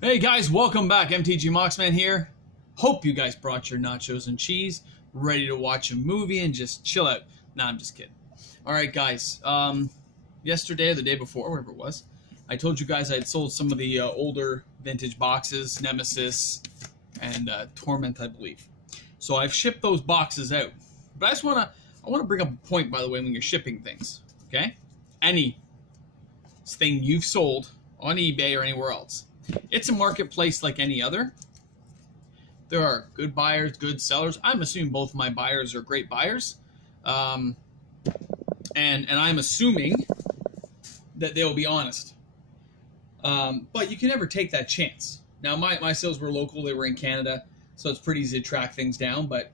Hey guys, welcome back. MTG Moxman here. Hope you guys brought your nachos and cheese, ready to watch a movie and just chill out. Nah, I'm just kidding. All right, guys. Yesterday or the day before, whatever it was, I told you guys I'd sold some of the older vintage boxes, Nemesis and Torment, I believe. So I've shipped those boxes out. But I want to bring up a point, by the way, when you're shipping things. Okay, any thing you've sold on eBay or anywhere else. It's a marketplace like any other. There are good buyers, good sellers. I'm assuming both my buyers are great buyers. And I'm assuming that they'll be honest. But you can never take that chance. Now, my sales were local. They were in Canada, so it's pretty easy to track things down. But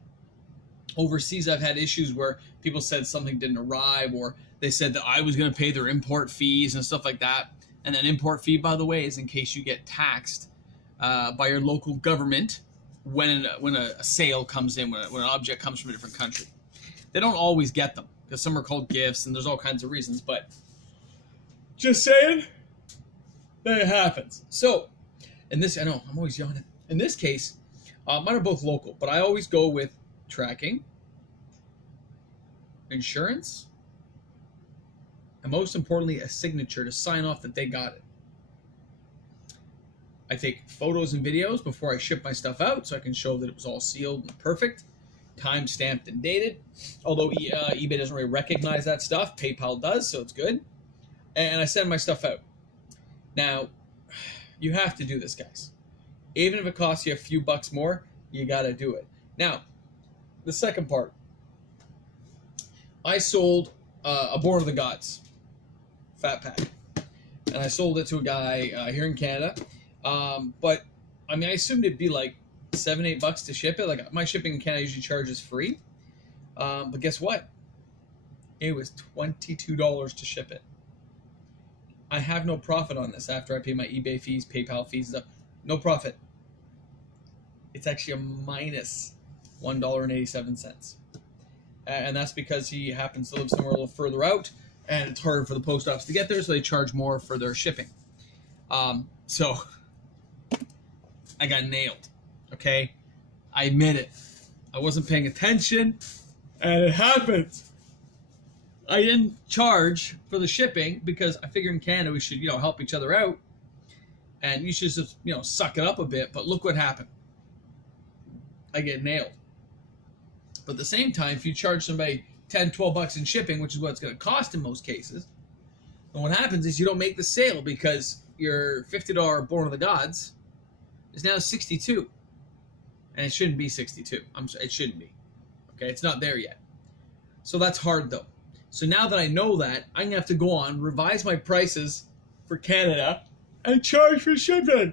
overseas, I've had issues where people said something didn't arrive, or they said that I was going to pay their import fees and stuff like that. And an import fee, by the way, is in case you get taxed by your local government when a sale comes in, when an object comes from a different country. They don't always get them because some are called gifts and there's all kinds of reasons. But just saying, that it happens. So, in this, I know I'm always yawning. In this case, mine are both local, but I always go with tracking, insurance, and most importantly, a signature to sign off that they got it. I take photos and videos before I ship my stuff out so I can show that it was all sealed and perfect, time stamped and dated. Although eBay doesn't really recognize that stuff, PayPal does, so it's good. And I send my stuff out. Now, you have to do this, guys. Even if it costs you a few bucks more, you got to do it. Now, the second part. I sold a Born of the Gods fat pack, and I sold it to a guy here in Canada. But I mean, I assumed it'd be like $7-8 to ship it. Like, my shipping in Canada usually charges free, but guess what? It was $22 to ship it. I have no profit on this after I pay my eBay fees, PayPal fees, and stuff. No profit. It's actually a minus $1.87, and that's because he happens to live somewhere a little further out. And it's harder for the post office to get there, so they charge more for their shipping. So I got nailed, okay? I admit it. I wasn't paying attention, and it happens. I didn't charge for the shipping because I figured in Canada we should, help each other out. And you should just, suck it up a bit. But look what happened. I get nailed. But at the same time, if you charge somebody $10-12 in shipping, which is what it's going to cost in most cases, and what happens is you don't make the sale because your $50 Born of the Gods is now $62, and it shouldn't be $62. It shouldn't be. Okay, it's not there yet. So that's hard though. So now that I know that, I'm gonna have to go on, revise my prices for Canada, and charge for shipping.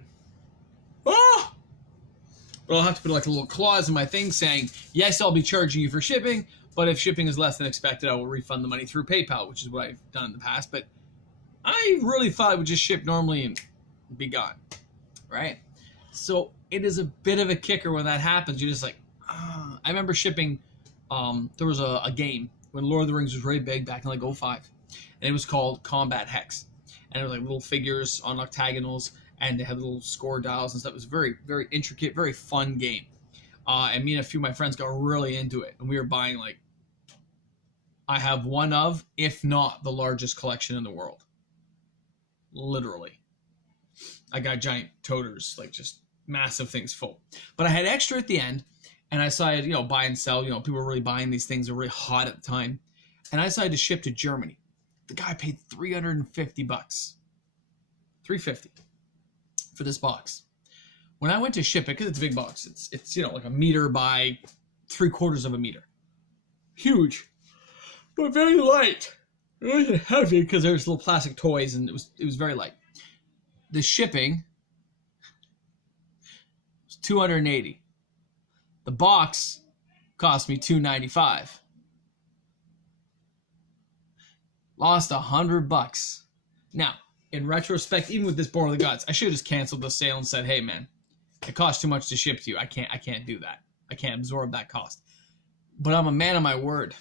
Ah! But I'll have to put like a little clause in my thing saying, yes, I'll be charging you for shipping, but if shipping is less than expected, I will refund the money through PayPal, which is what I've done in the past. But I really thought I would just ship normally and be gone, right? So it is a bit of a kicker when that happens. You're just like, ah. I remember shipping, there was a game when Lord of the Rings was really big back in like '05, and it was called Combat Hex. And it was like little figures on octagonals, and they had little score dials and stuff. It was very, very intricate, very fun game. And me and a few of my friends got really into it, and we were buying like, I have one of, if not the largest collection in the world. Literally. I got giant toters, like just massive things full. But I had extra at the end, and I decided, buy and sell. People were really buying these things. They're really hot at the time. And I decided to ship to Germany. The guy paid $350. $350 for this box. When I went to ship it, because it's a big box, it's like a meter by 3/4 of a meter. Huge. But very light. It wasn't heavy because there's little plastic toys, and it was very light. The shipping was $280. The box cost me $295. Lost $100. Now, in retrospect, even with this Born of the Gods, I should have just canceled the sale and said, "Hey, man, it costs too much to ship to you. I can't do that. I can't absorb that cost." But I'm a man of my word.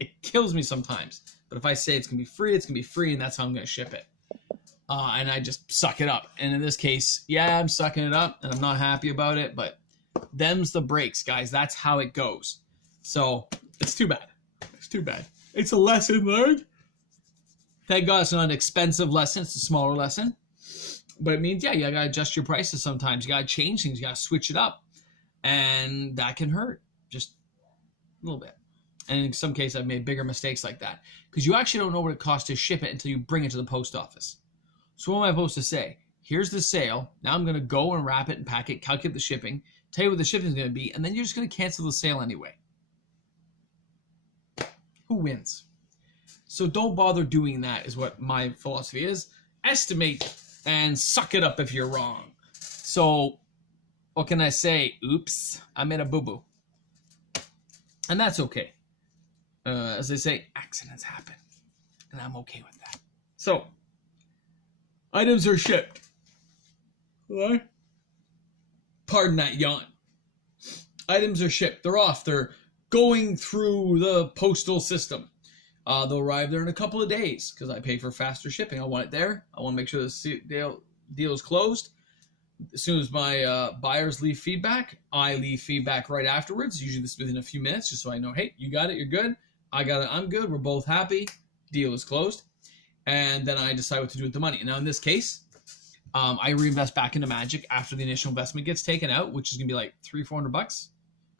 It kills me sometimes. But if I say it's going to be free, it's going to be free, and that's how I'm going to ship it. and I just suck it up. And in this case, yeah, I'm sucking it up, and I'm not happy about it, but them's the breaks, guys. That's how it goes. So it's too bad. It's too bad. It's a lesson learned. Thank God it's not an expensive lesson. It's a smaller lesson. But it means, yeah, you gotta adjust your prices sometimes. You gotta change things. You gotta switch it up. And that can hurt just a little bit. And in some cases, I've made bigger mistakes like that. Because you actually don't know what it costs to ship it until you bring it to the post office. So what am I supposed to say? Here's the sale. Now I'm going to go and wrap it and pack it, calculate the shipping, tell you what the shipping is going to be, and then you're just going to cancel the sale anyway. Who wins? So don't bother doing that is what my philosophy is. Estimate and suck it up if you're wrong. So what can I say? Oops, I made a boo-boo. And that's okay. As they say, accidents happen. And I'm okay with that. So, items are shipped. What? Pardon that yawn. Items are shipped. They're off. They're going through the postal system. They'll arrive there in a couple of days because I pay for faster shipping. I want it there. I want to make sure the deal is closed. As soon as my buyers leave feedback, I leave feedback right afterwards. Usually this is within a few minutes, just so I know, hey, you got it, you're good. I got it, I'm good. We're both happy. Deal is closed. And then I decide what to do with the money. Now in this case, I reinvest back into Magic after the initial investment gets taken out, which is gonna be like $300-400. Because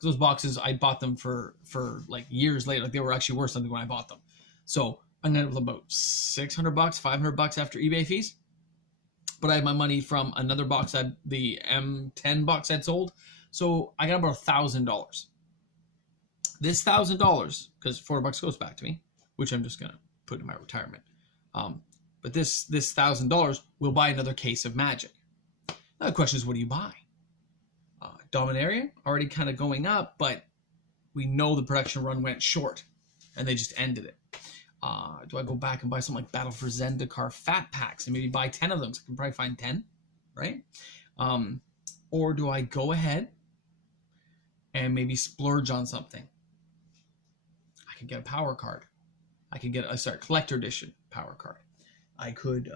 those boxes, I bought them for like years later. Like they were actually worth something when I bought them. So I'm gonna have about $600, $500 after eBay fees. But I had my money from another box, the M10 box I'd sold. So I got about $1,000. This $1,000, because $400 goes back to me, which I'm just going to put in my retirement. But this $1,000 will buy another case of Magic. Now the question is, what do you buy? Dominaria, already kind of going up, but we know the production run went short, and they just ended it. Do I go back and buy something like Battle for Zendikar fat packs and maybe buy 10 of them? So I can probably find 10, right? Or do I go ahead and maybe splurge on something? I could get a power card. I could get a collector edition power card. I could,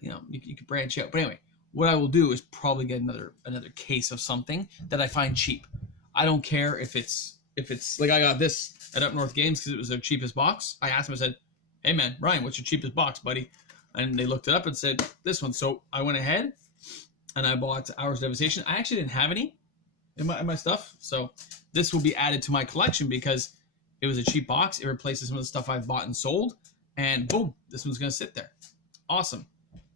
you could branch out. But anyway, what I will do is probably get another case of something that I find cheap. I don't care if it's like I got this at Up North Games because it was their cheapest box. I asked them, I said, hey man, Ryan, what's your cheapest box, buddy? And they looked it up and said, this one. So I went ahead and I bought Hours of Devastation. I actually didn't have any in my stuff. So this will be added to my collection because it was a cheap box. It replaces some of the stuff I've bought and sold. And boom, this one's going to sit there. Awesome.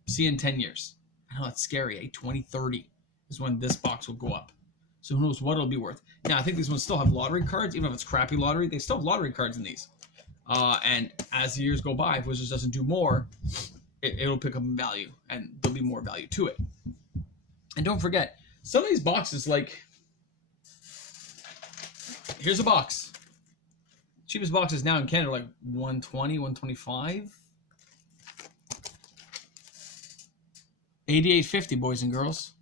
See you in 10 years. I know that's scary, eh? 2030 is when this box will go up. So who knows what it'll be worth. Now, I think these ones still have lottery cards. Even if it's crappy lottery, they still have lottery cards in these. And as the years go by, if Wizards doesn't do more, it'll pick up in value. And there'll be more value to it. And don't forget, some of these boxes, like, here's a box. Cheapest boxes now in Canada are like $120, $125. $88.50, boys and girls.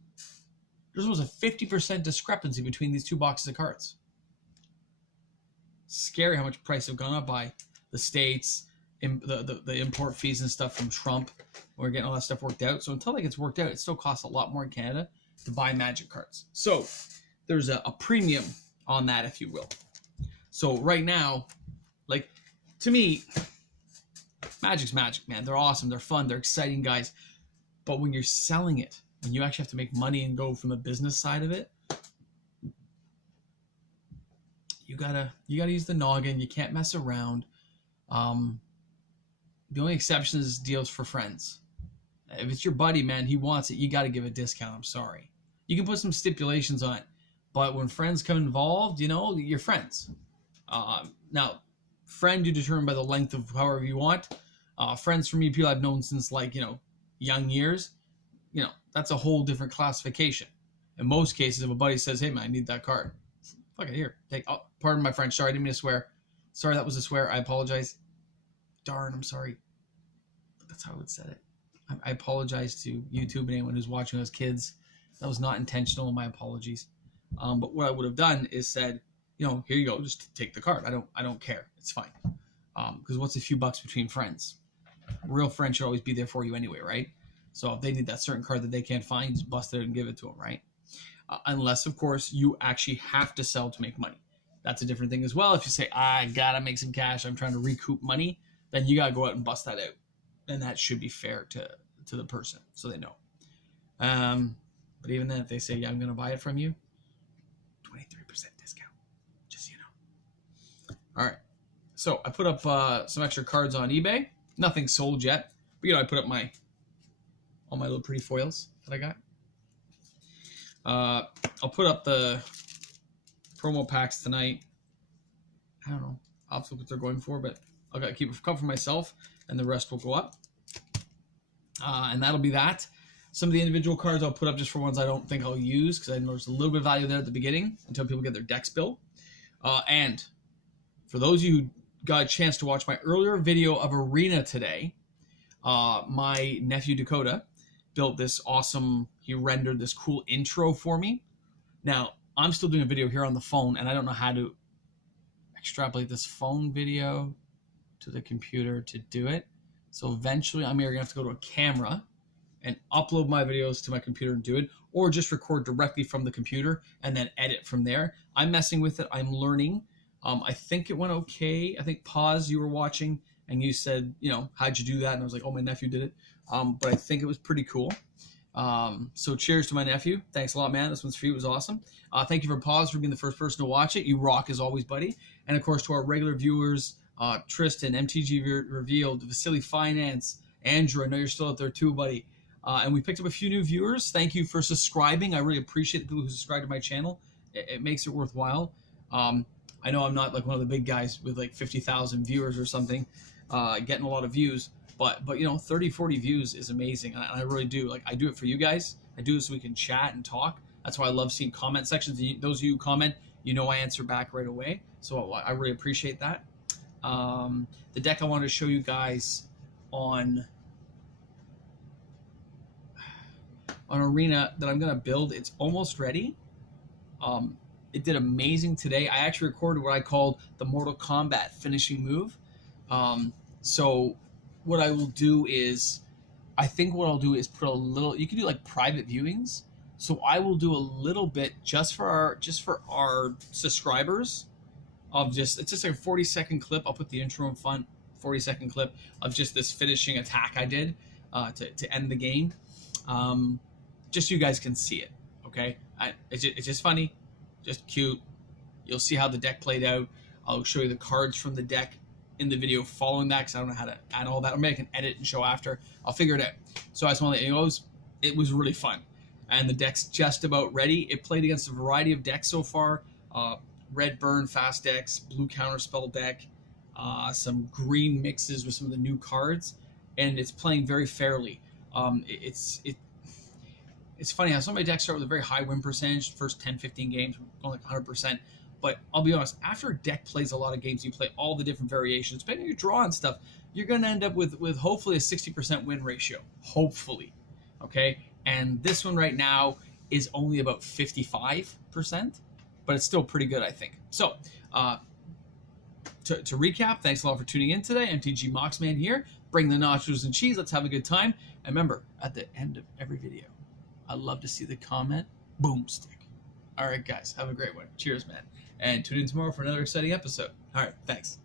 There was a 50% discrepancy between these two boxes of cards. Scary how much price have gone up by the states, the import fees and stuff from Trump. We're getting all that stuff worked out. So until that gets worked out, it still costs a lot more in Canada to buy Magic cards. So there's a premium on that, if you will. So right now, like, to me, Magic's Magic, man. They're awesome. They're fun. They're exciting, guys. But when you're selling it, when you actually have to make money and go from the business side of it, you gotta use the noggin. You can't mess around. The only exception is deals for friends. If it's your buddy, man, he wants it, you gotta give a discount. I'm sorry. You can put some stipulations on it, but when friends come involved, you're friends. Now, friend you determine by the length of however you want. Friends for me, people I've known since young years. That's a whole different classification. In most cases, if a buddy says, hey man, I need that card. Fuck it, here. Pardon my French. Sorry, I didn't mean to swear. Sorry, that was a swear. I apologize. Darn, I'm sorry. But that's how I would say it. I apologize to YouTube and anyone who's watching as kids. That was not intentional. My apologies. But what I would have done is said, here you go. Just take the card. I don't care. It's fine. Because what's a few bucks between friends? Real friends should always be there for you anyway, right? So if they need that certain card that they can't find, just bust it and give it to them, right? Unless, of course, you actually have to sell to make money. That's a different thing as well. If you say, I gotta make some cash, I'm trying to recoup money, then you gotta go out and bust that out. And that should be fair to the person, so they know. But even then, if they say, yeah, I'm gonna buy it from you, 23% discount, just so you know. All right. So I put up some extra cards on eBay. Nothing sold yet, but I put up all my little pretty foils that I got. I'll put up the promo packs tonight. I don't know. I'll have to look what they're going for, but I'll gotta keep a couple for myself, and the rest will go up. And that'll be that. Some of the individual cards I'll put up just for ones I don't think I'll use, because I know there's a little bit of value there at the beginning until people get their decks built. And for those of you who got a chance to watch my earlier video of Arena today, my nephew Dakota built this awesome, he rendered this cool intro for me. Now, I'm still doing a video here on the phone, and I don't know how to extrapolate this phone video to the computer to do it. So eventually I'm either going to have to go to a camera and upload my videos to my computer and do it, or just record directly from the computer and then edit from there. I'm messing with it. I'm learning. I think it went okay. I think Pause, you were watching, and you said, how'd you do that? And I was like, oh, my nephew did it. But I think it was pretty cool. So cheers to my nephew. Thanks a lot, man. This one's for you. It was awesome. Thank you for Pause for being the first person to watch it. You rock as always, buddy. And of course, to our regular viewers, Tristan, MTG Revealed, Vasily Finance, Andrew, I know you're still out there too, buddy. And we picked up a few new viewers. Thank you for subscribing. I really appreciate the people who subscribe to my channel. It makes it worthwhile. I know I'm not like one of the big guys with like 50,000 viewers or something, getting a lot of views, but 30, 40 views is amazing. And I really do. Like, I do it for you guys. I do it so we can chat and talk. That's why I love seeing comment sections. Those of you who comment, I answer back right away. So I really appreciate that. The deck I wanted to show you guys on Arena that I'm gonna build, it's almost ready. It did amazing today. I actually recorded what I called the Mortal Kombat finishing move. So what I will do is, I think what I'll do is put a little, you can do like private viewings. So I will do a little bit just for our subscribers of it's just like a 40-second clip. I'll put the intro in front, 40-second clip of just this finishing attack I did to end the game. Just so you guys can see it, okay? It's just funny, just cute. You'll see how the deck played out. I'll show you the cards from the deck in the video following that, because I don't know how to add all that. Or maybe I can edit and show after. I'll figure it out. So I just want to let you know, it was really fun. And the deck's just about ready. It played against a variety of decks so far. Red burn fast decks, blue counterspell deck, some green mixes with some of the new cards, and it's playing very fairly. It's funny how some of my decks start with a very high win percentage, first 10, 15 games, going like 100%. But I'll be honest, after a deck plays a lot of games, you play all the different variations, depending on your draw and stuff, you're going to end up with hopefully a 60% win ratio. Hopefully. Okay? And this one right now is only about 55%, but it's still pretty good, I think. So, to recap, thanks a lot for tuning in today. MTG Moxman here. Bring the nachos and cheese. Let's have a good time. And remember, at the end of every video, I love to see the comment, boomstick. All right, guys, have a great one. Cheers, man. And tune in tomorrow for another exciting episode. All right, thanks.